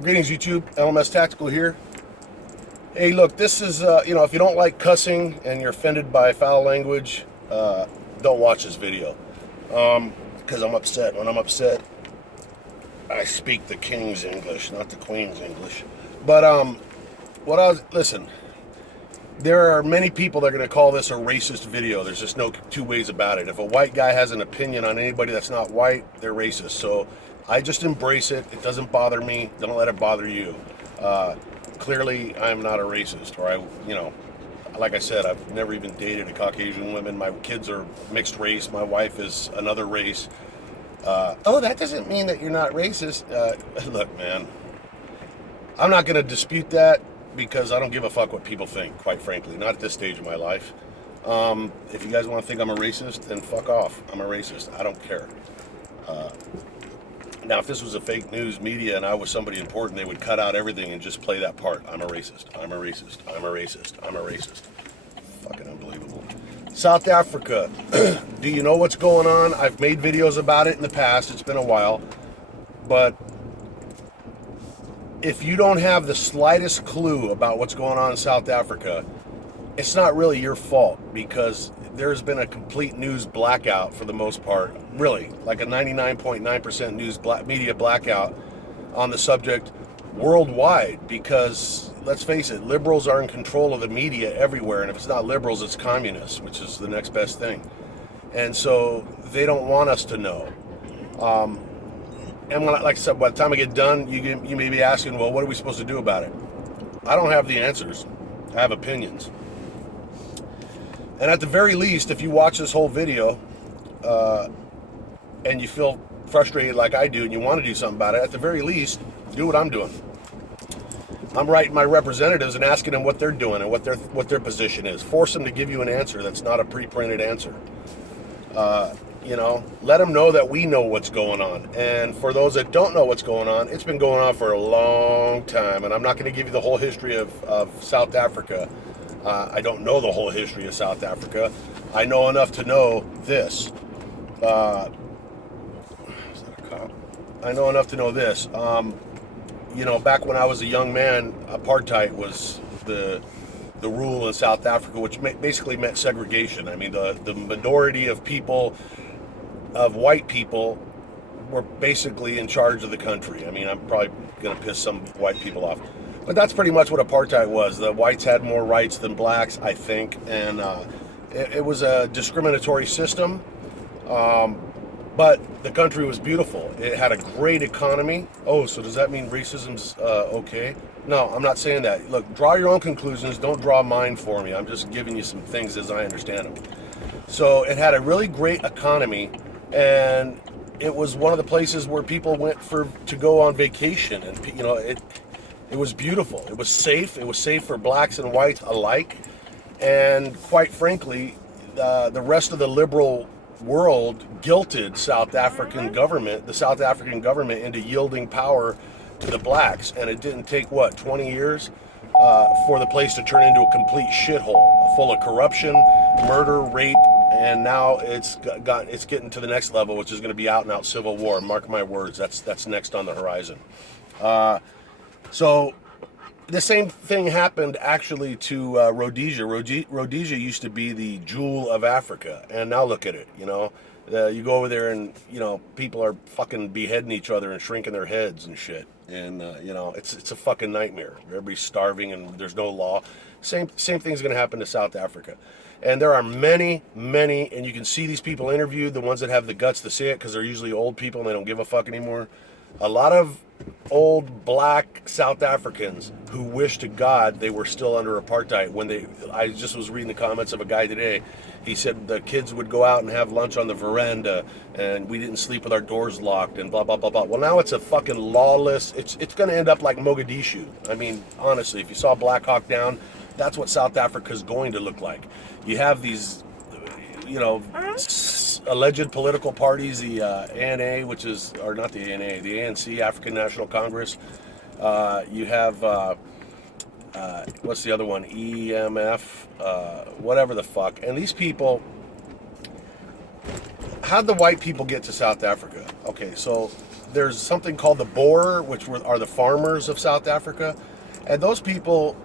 Greetings, YouTube. LMS Tactical here. Hey, look, this is, if you don't like cussing and you're offended by foul language, don't watch this video. Because I'm upset. When I'm upset, I speak the king's English, not the queen's English. But, listen, there are many people that are going to call this a racist video. There's just no two ways about it. If a white guy has an opinion on anybody that's not white, they're racist. So I just embrace it. It doesn't bother me. Don't let it bother you. Clearly, I'm not a racist. Or like I said, I've never even dated a Caucasian woman. My kids are mixed race. My wife is another race. That doesn't mean that you're not racist. Look, man, I'm not going to dispute that, because I don't give a fuck what people think, quite frankly. Not at this stage of my life. If you guys want to think I'm a racist, then fuck off. I'm a racist. I don't care. Now, if this was a fake news media and I was somebody important, they would cut out everything and just play that part. I'm a racist. I'm a racist. I'm a racist. I'm a racist. Fucking unbelievable. South Africa. Do you know what's going on? I've made videos about it in the past. It's been a while. But if you don't have the slightest clue about what's going on in South Africa, it's not really your fault, because there's been a complete news blackout for the most part. Really, like a 99.9% news media blackout on the subject worldwide, because, let's face it, liberals are in control of the media everywhere, and if it's not liberals, it's communists, which is the next best thing. And so they don't want us to know. And like I said, by the time I get done, you may be asking, well, what are we supposed to do about it? I don't have the answers. I have opinions. And at the very least, if you watch this whole video and you feel frustrated like I do and you want to do something about it, at the very least, do what I'm doing. I'm writing my representatives and asking them what they're doing and what their position is. Force them to give you an answer that's not a pre-printed answer. Let them know that we know what's going on. And for those that don't know what's going on, it's been going on for a long time. And I'm not going to give you the whole history of South Africa. I don't know the whole history of South Africa. I know enough to know this. Is that a cop? I know enough to know this. Back when I was a young man, apartheid was the rule in South Africa, which basically meant segregation. I mean, the majority of people, of white people, were basically in charge of the country. I mean, I'm probably going to piss some white people off, but that's pretty much what apartheid was. The whites had more rights than blacks, I think, and it was a discriminatory system, but the country was beautiful. It had a great economy. Oh, so does that mean racism's okay? No, I'm not saying that. Look, draw your own conclusions. Don't draw mine for me. I'm just giving you some things as I understand them. So it had a really great economy, and it was one of the places where people went to go on vacation, and it was beautiful. It was safe. It was safe for blacks and whites alike. And quite frankly, the rest of the liberal world guilted the South African government into yielding power to the blacks. And it didn't take, 20 years for the place to turn into a complete shithole, full of corruption, murder, rape, and now it's getting to the next level, which is going to be out and out civil war. Mark my words, that's next on the horizon. So the same thing happened actually to Rhodesia. Rhodesia used to be the jewel of Africa, and now look at it. You go over there and people are fucking beheading each other and shrinking their heads and shit, and it's a fucking nightmare. Everybody's starving and there's no law. Same thing's going to happen to South Africa. And there are many, and you can see these people interviewed, the ones that have the guts to say it, because they're usually old people and they don't give a fuck anymore. A lot of old black South Africans who wish to God they were still under apartheid. I just was reading the comments of a guy today. He said the kids would go out and have lunch on the veranda, and we didn't sleep with our doors locked, and blah, blah, blah, blah. Well, now it's a fucking lawless, it's going to end up like Mogadishu. I mean, honestly, if you saw Black Hawk Down, that's what South Africa's going to look like. You have these, alleged political parties, the ANA, not the ANA, the ANC, African National Congress. You have, what's the other one? EMF, whatever the fuck. And these people, how'd the white people get to South Africa? Okay, so there's something called the Boer, which are the farmers of South Africa, and those people,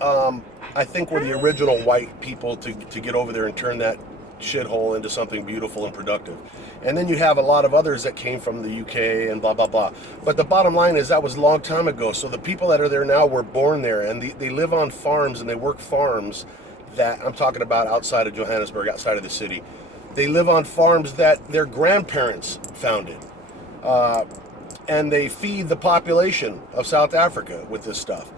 I think, were the original white people to get over there and turn that shithole into something beautiful and productive. And then you have a lot of others that came from the UK and blah blah blah. But the bottom line is that was a long time ago. So the people that are there now were born there, and they live on farms and they work farms that I'm talking about outside of Johannesburg, outside of the city. They live on farms that their grandparents founded. And they feed the population of South Africa with this stuff.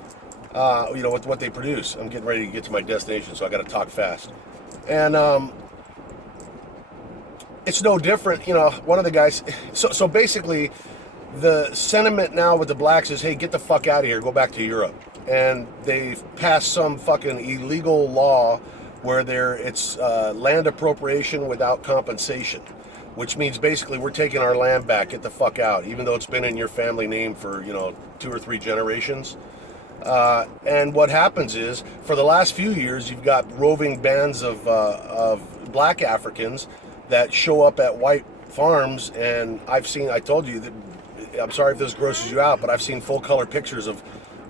With what they produce. I'm getting ready to get to my destination, so I got to talk fast. And it's no different. One of the guys. So basically, the sentiment now with the blacks is, hey, get the fuck out of here, go back to Europe. And they've passed some fucking illegal law where it's land appropriation without compensation, which means basically we're taking our land back, get the fuck out, even though it's been in your family name for 2 or 3 generations. And what happens is, for the last few years, you've got roving bands of black Africans that show up at white farms, and I told you that, I'm sorry if this grosses you out, but I've seen full color pictures of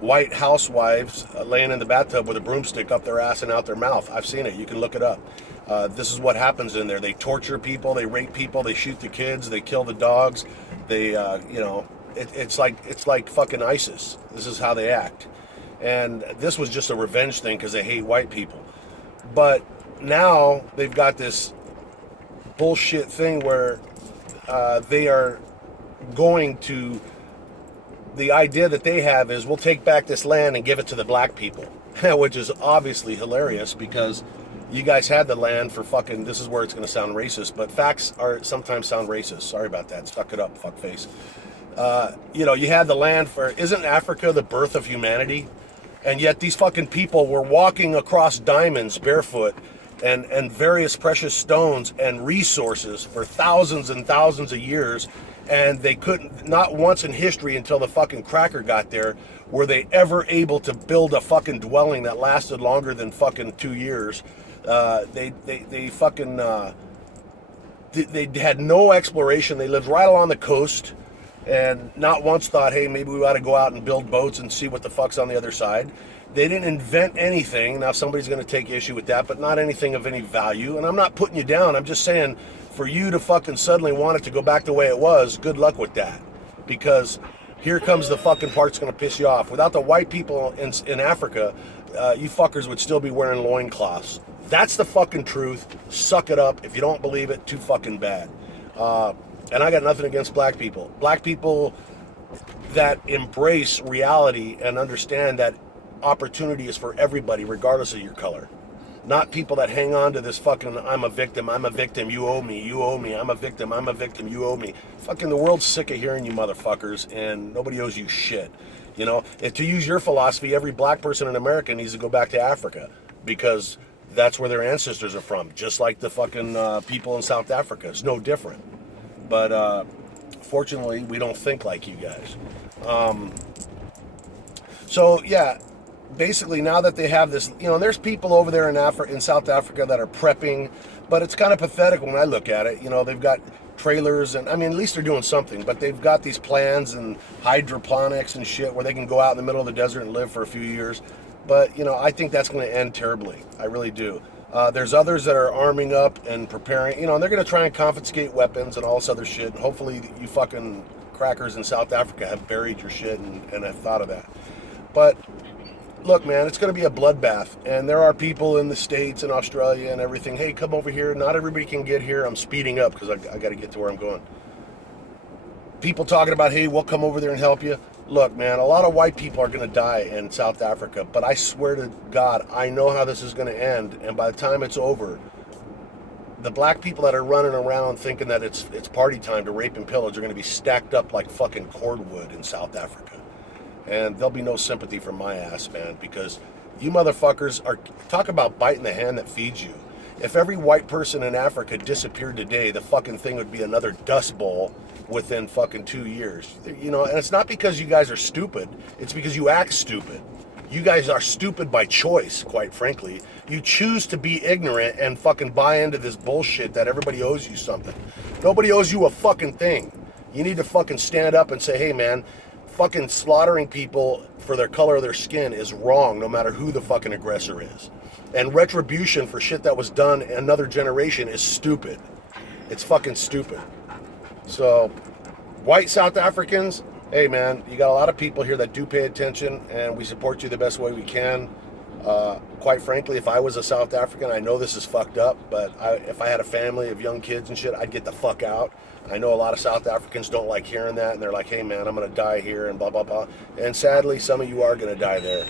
white housewives laying in the bathtub with a broomstick up their ass and out their mouth. I've seen it. You can look it up. This is what happens in there. They torture people, they rape people, they shoot the kids, they kill the dogs. They, it's like fucking ISIS. This is how they act. And this was just a revenge thing because they hate white people. But now they've got this bullshit thing where they are going to, the idea that they have is, we'll take back this land and give it to the black people, which is obviously hilarious because you guys had the land for fucking, this is where it's going to sound racist, but facts sometimes sound racist. Sorry about that. Stuck it up, fuckface. You had the land for, isn't Africa the birth of humanity? And yet these fucking people were walking across diamonds barefoot and various precious stones and resources for thousands and thousands of years. And they couldn't, not once in history until the fucking cracker got there, were they ever able to build a fucking dwelling that lasted longer than fucking 2 years. They had no exploration. They lived right along the coast and not once thought, hey, maybe we ought to go out and build boats and see what the fuck's on the other side. They didn't invent anything. Now somebody's going to take issue with that, but not anything of any value. And I'm not putting you down. I'm just saying, for you to fucking suddenly want it to go back the way it was, good luck with that. Because here comes the fucking part that's going to piss you off. Without the white people in Africa, you fuckers would still be wearing loincloths. That's the fucking truth. Suck it up. If you don't believe it, too fucking bad. And I got nothing against black people. Black people that embrace reality and understand that opportunity is for everybody, regardless of your color. Not people that hang on to this fucking, I'm a victim, you owe me, I'm a victim, you owe me. Fucking the world's sick of hearing you motherfuckers, and nobody owes you shit. And to use your philosophy, every black person in America needs to go back to Africa, because that's where their ancestors are from, just like the fucking people in South Africa. It's no different. But fortunately, we don't think like you guys. So yeah, basically now that they have this, there's people over there in South Africa that are prepping, but it's kind of pathetic when I look at it. They've got trailers, and I mean, at least they're doing something, but they've got these plans and hydroponics and shit where they can go out in the middle of the desert and live for a few years. But, I think that's going to end terribly. I really do. There's others that are arming up and preparing, and they're going to try and confiscate weapons and all this other shit. And hopefully you fucking crackers in South Africa have buried your shit and have thought of that. But look, man, it's going to be a bloodbath. And there are people in the States and Australia and everything. Hey, come over here. Not everybody can get here. I'm speeding up because I got to get to where I'm going. People talking about, hey, we'll come over there and help you. Look, man, a lot of white people are going to die in South Africa, but I swear to God, I know how this is going to end, and by the time it's over, the black people that are running around thinking that it's party time to rape and pillage are going to be stacked up like fucking cordwood in South Africa. And there'll be no sympathy for my ass, man, because you motherfuckers are, talk about biting the hand that feeds you. If every white person in Africa disappeared today, the fucking thing would be another dust bowl within fucking 2 years. And it's not because you guys are stupid, it's because you act stupid. You guys are stupid by choice, quite frankly. You choose to be ignorant and fucking buy into this bullshit that everybody owes you something. Nobody owes you a fucking thing. You need to fucking stand up and say, hey man, fucking slaughtering people for their color of their skin is wrong, no matter who the fucking aggressor is. And retribution for shit that was done another generation is stupid. It's fucking stupid. So, white South Africans, hey man, you got a lot of people here that do pay attention, and we support you the best way we can. Quite frankly, if I was a South African, I know this is fucked up, but if I had a family of young kids and shit, I'd get the fuck out. I know a lot of South Africans don't like hearing that, and they're like, hey man, I'm going to die here, and blah, blah, blah. And sadly, some of you are going to die there.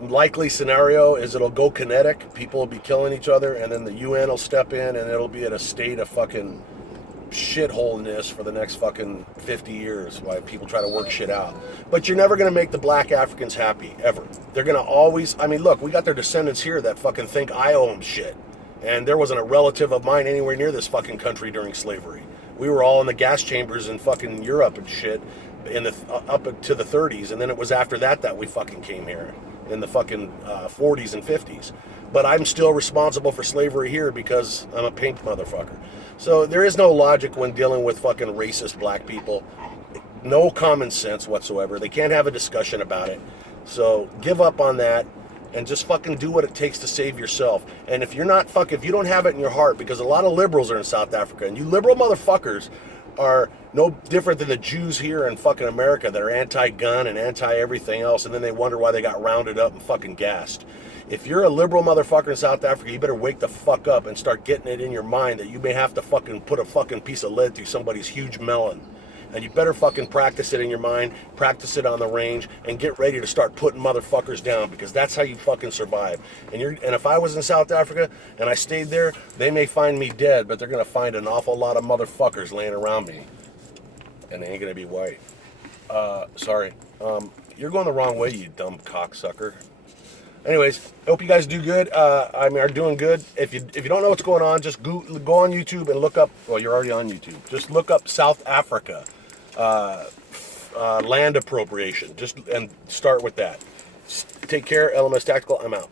Likely scenario is it'll go kinetic, people will be killing each other, and then the UN will step in, and it'll be at a state of fucking shitholeness for the next fucking 50 years while people try to work shit out. But you're never going to make the black Africans happy, ever. They're going to always, I mean, look, we got their descendants here that fucking think I owe them shit. And there wasn't a relative of mine anywhere near this fucking country during slavery. We were all in the gas chambers in fucking Europe and shit in the up to the 30s, and then it was after that we fucking came here in the fucking 40s and 50s. But I'm still responsible for slavery here because I'm a pink motherfucker. So there is no logic when dealing with fucking racist black people. No common sense whatsoever. They can't have a discussion about it. So give up on that and just fucking do what it takes to save yourself. And if you're not if you don't have it in your heart, because a lot of liberals are in South Africa, and you liberal motherfuckers are no different than the Jews here in fucking America that are anti-gun and anti-everything else, and then they wonder why they got rounded up and fucking gassed. If you're a liberal motherfucker in South Africa, you better wake the fuck up and start getting it in your mind that you may have to fucking put a fucking piece of lead through somebody's huge melon. And you better fucking practice it in your mind, practice it on the range, and get ready to start putting motherfuckers down, because that's how you fucking survive. And if I was in South Africa and I stayed there, they may find me dead, but they're gonna find an awful lot of motherfuckers laying around me. And they ain't gonna be white. Sorry. You're going the wrong way, you dumb cocksucker. Anyways, hope you guys do good. Are doing good. If you don't know what's going on, just go on YouTube and look up. Well, you're already on YouTube. Just look up South Africa land appropriation. And start with that. Take care. LMS Tactical. I'm out.